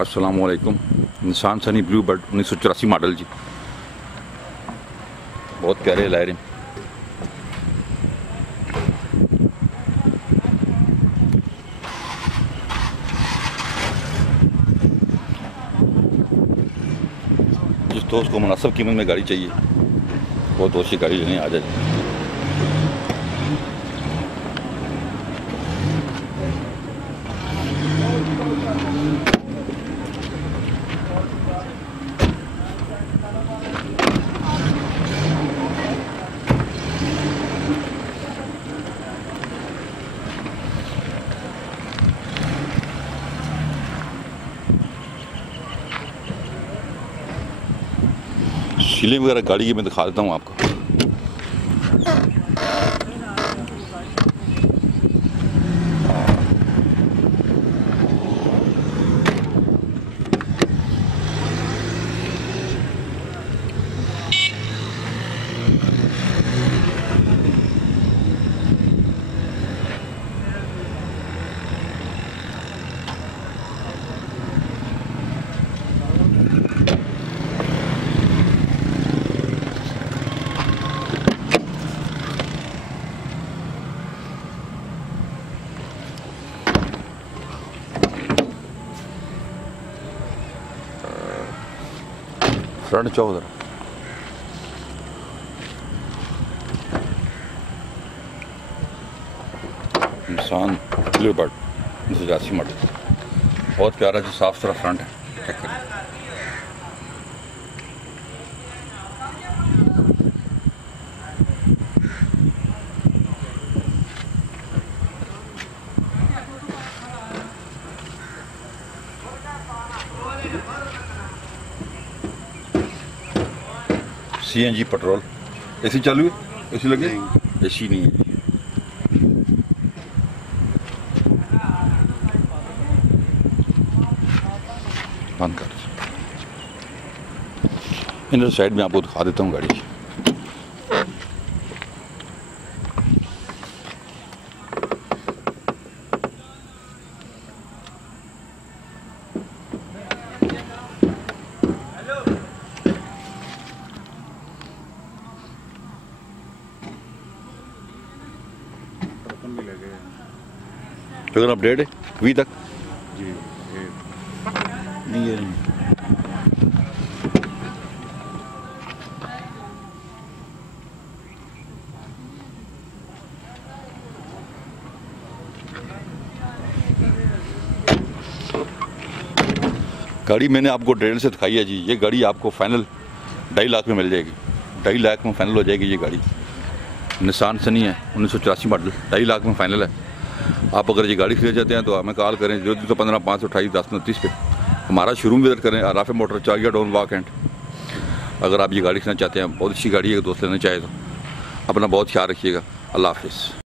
अस्सलामुअलैकुम। Nissan Sunny Bluebird 1984 मॉडल जी, बहुत प्यारे लायरे। जिस दोस्त को मुनासिब कीमत में गाड़ी चाहिए वो दोस्त की गाड़ी लेने आ जाए। सीलिंग वगैरह गाड़ी की मैं दिखा देता हूँ आपको। फ्रंट चाहो उधर। निसान ब्लू बर्ड 1984 मॉडल, बहुत प्यारा जो साफ सुथरा फ्रंट है। चेक करें। CNG petrol. एसी चालू है? एसी लगे? एसी नहीं है। बंद कर। इधर साइड में आपको दिखा देता हूँ गाड़ी। अगर अपडेट है वी तक जी नहीं है। गाड़ी मैंने आपको डिटेल से दिखाई है जी। ये गाड़ी आपको फाइनल 2.5 लाख में मिल जाएगी। 2.5 लाख में फाइनल हो जाएगी ये गाड़ी। निसान सनी है 1984 मॉडल, 2.5 लाख में फाइनल है। आप अगर ये गाड़ी खरीद जाते हैं तो हमें कॉल करें 0215 528 1029 पे। हमारा शोरूम विजिट करें, आराफ मोटर, चारिया डाउन वाक एंड। अगर आप ये गाड़ी खरीदना चाहते हैं, बहुत अच्छी गाड़ी है, दोस्त लेना चाहे तो अपना बहुत ख्याल रखिएगा। अल्लाह हाफिज़।